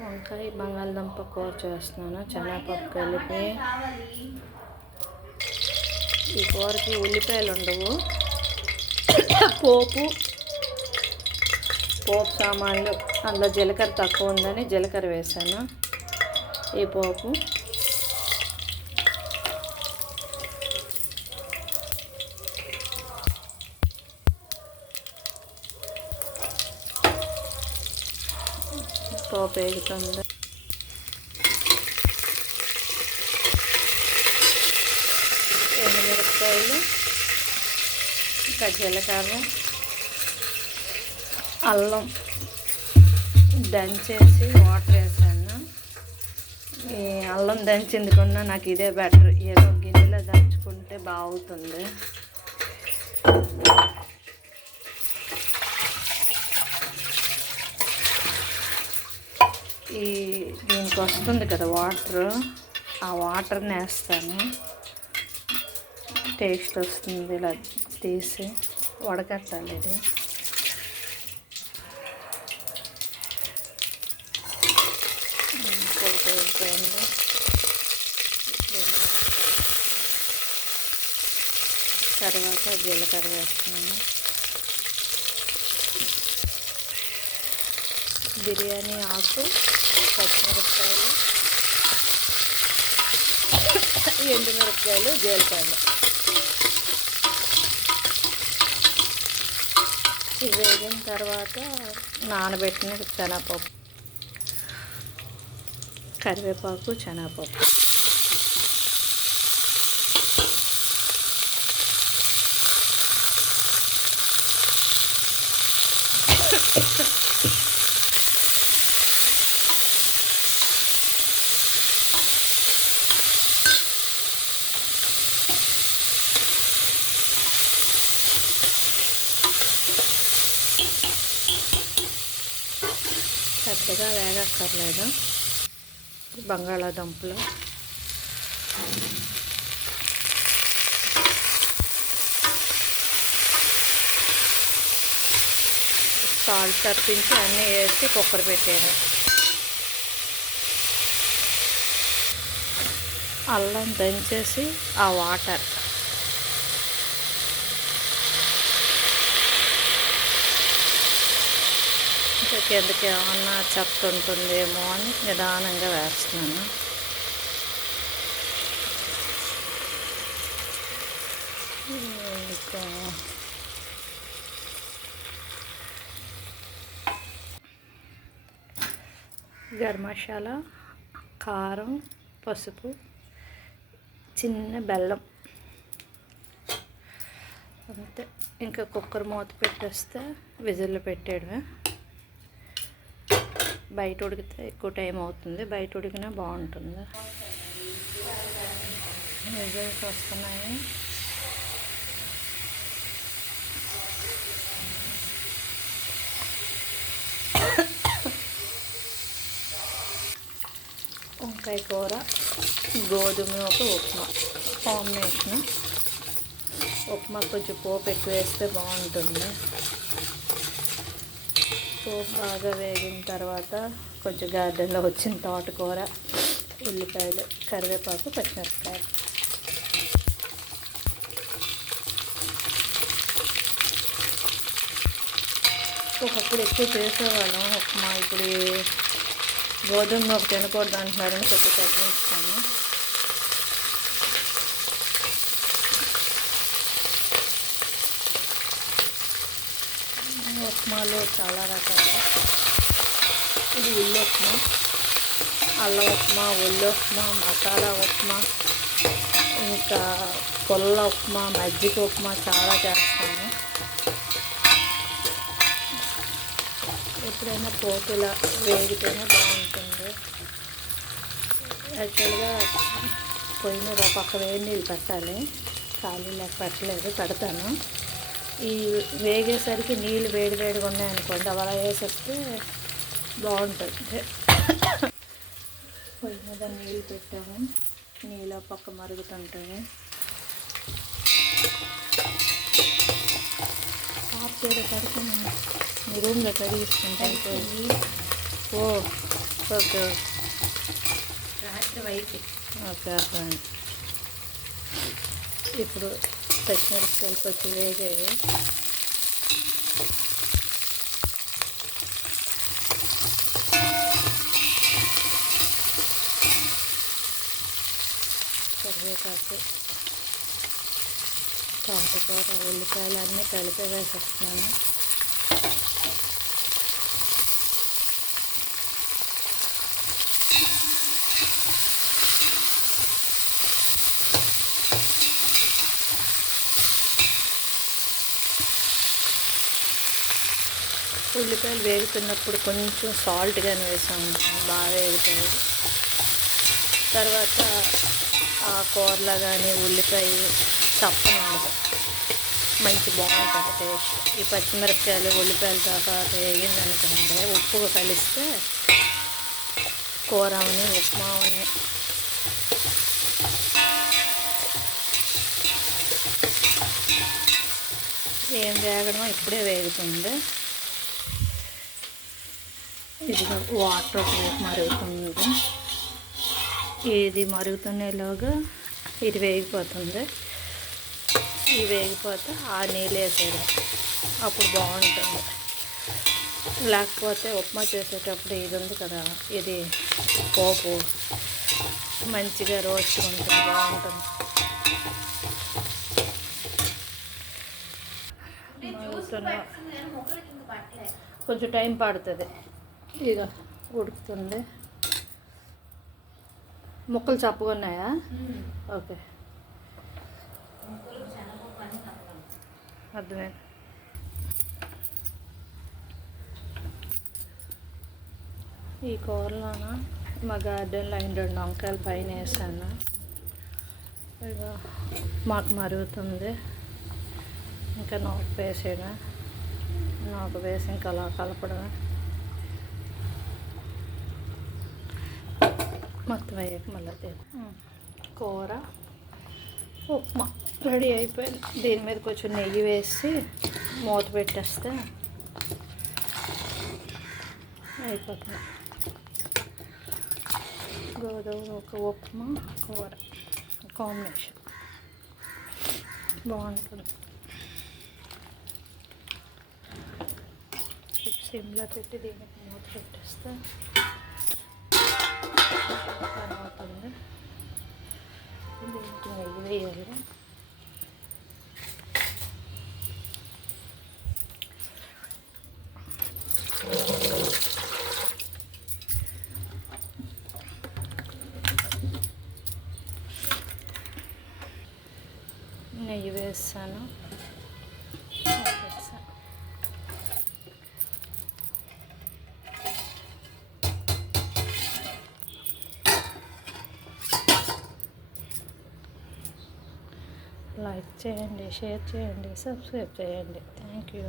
వంకాయ బంగాళదుంప కూర చేస్తున్నాను. శనగపప్పు కలిపి. ఈ కూరకి ఉల్లిపాయలు ఉండవు. పోపు సామాన్లు, అందులో జీలకర్ర తక్కువ ఉందని జీలకర్ర వేసాను. ఈ పోపు వేగుతుంది. ఎండుమిరపకాయలు, ఇంకా జీలకర్ర, అల్లం దంచేసి వాటర్ వేసాను. ఈ అల్లం దంచింది కన్నా నాకు ఇదే బెటర్. ఏదో గిన్నెలో దంచుకుంటే బాగుంటుంది. దీనికి వస్తుంది కదా వాటర్, ఆ వాటర్ని వేస్తాను. టేస్ట్ వస్తుంది. ఇలా తీసి వడకట్టాలి. ఇది తర్వాత జీలకర్ర వేస్తున్నాను. బిర్యానీ ఆకు, పచ్చిమిరపకాయలు, ఎండుమిరపకాయలు, జీలకర్ర ఇవి వేగిన తర్వాత నానబెట్టిన శనగపప్పు, కరివేపాకు, శనగపప్పు పెద్దగా వేగక్కర్లేదు. బంగాళాదుంపలు సాల్ట్ తప్పించి అన్నీ వేసి కుక్కర్ పెట్టాను. అల్లం దంచేసి ఆ వాటర్ కిందకి ఏమన్నా చెత్త ఉంటుందేమో అని నిదానంగా వేస్తున్నాను. ఇంకా గరం మసాలా, కారం, పసుపు, చిన్న బెల్లం అంతే. ఇంకా కుక్కర్ మూత పెట్టేస్తే విజిల్ పెట్టేయడమే. బయట ఉడికితే ఎక్కువ టైం అవుతుంది, బయట ఉడికినా బాగుంటుంది. విజిల్స్ వస్తున్నాయి. వంకాయ కూర, గోధుమ ఉప్మా కాంబినేషన్. ఉప్మా కొంచెం పోపు ఎక్కువ వేస్తే బాగుంటుంది. పోపు బాగా వేగిన తర్వాత కొంచెం గార్డెన్లో వచ్చిన తోటకూర, ఉల్లిపాయలు, కరివేపాకు, పచ్చిమిరపకాయలు. ఒకప్పుడు ఎక్కువ చేసేవాళ్ళం ఉప్మా. ఇప్పుడు గోధుమ నూక తినకూడదు అంటున్నారని కొంచెం తగ్గించాము. ఉప్మాలో చాలా రకాలు. ఇది ఉల్లి ఉప్మా, అల్లం ఉప్మా, ఉల్లి ఉప్మా, మసాలా ఉప్మా, ఇంకా పుల్ల ఉప్మా, మజ్జిగ ఉప్మా చాలా చేస్తాము. ఎప్పుడైనా పోపులా వేగితేనే బాగుంటుంది. యాక్చువల్గా పొయ్యి మీద ఒక పక్క వేడి నీళ్ళు పెట్టాలి. ఖాళీ లేక పెట్టలేదు, పెడతాను. ఈ వేగేసరికి నీళ్ళు వేడిగా ఉన్నాయనుకోండి, అలా వేసేస్తే బాగుంటుంది. పొయ్యి మీద నీళ్ళు పెట్టాము, నీళ్ళు పక్క మరుగుతుంటాయి. ఆఫ్ చేయడం పడుతుంది. మీ రూమ్లో కడిగిస్తుంటే అయిపోయి ఓకే రాత్రి వైపు. ఓకే అర్థమైంది. ఇప్పుడు పచ్చిమిరపకాయలు కొంచెం వేగాయి. కరివేపాకు, తోటకూర, ఉల్లిపాయలు అన్నీ కలిపి వేసేస్తున్నాను. ఉల్లిపాయలు వేగుతున్నప్పుడు కొంచెం సాల్ట్ కానీ వేసాము, బాగా వేగుతాయి. తర్వాత ఆ కూరలో కానీ ఉల్లిపాయ చప్పన ఉండదు, మంచి బాగుంటుంది టేస్ట్. ఈ పచ్చిమిరపకాయలు ఉల్లిపాయలు దాకా వేగిందనుకోండి, ఉప్పు కలిస్తే కూర అవని ఉప్మా అవని ఏం వేగడం ఇప్పుడే వేగుతుంది. ఇది వాటర్ ఒకవైపు మరుగుతుంది. ఇది మరుగుతునేలాగా ఇది వేగిపోతుంది. ఇది వేగిపోతే ఆ నీళ్ళు వేసేయడం, అప్పుడు బాగుంటుంది. లేకపోతే ఉప్మా చేసేటప్పుడు ఇది ఉంది కదా, ఇది పోపు మంచిగా రోస్ట్గా ఉంటుంది, బాగుంటుంది. కొంచెం టైం పడుతుంది. ఇక ఉడుకుతుంది. ముక్కలు చప్పగా ఉన్నాయా? ఓకే, అర్థమైంది. ఈ కూరలోన మా గార్డెన్లో 2 వంకాయలు పైన వేసాను. ఇక మాకు మరుగుతుంది. ఇంకా నూక వేసేయడం, నూక వేసి ఇంకా అలా కలపడమే. మొత్తం అయ్యాక మళ్ళీ కూర ఉప్మా రెడీ అయిపోయింది. దీని మీద కొంచెం నెయ్యి వేసి మూత పెట్టేస్తే అయిపోతుంది. గోధుమ ఒక ఉప్మా కూర కాంబినేషన్ బాగుంటుంది. సిమ్లో పెట్టి దీనికి మూత పెట్టేస్తే పని అవుతుంది. దీనికి నెయ్యి వేయాలి. నెయ్యి వేస్తాను. లైక్ చేయండి, షేర్ చేయండి, సబ్స్క్రైబ్ చేయండి. Thank you.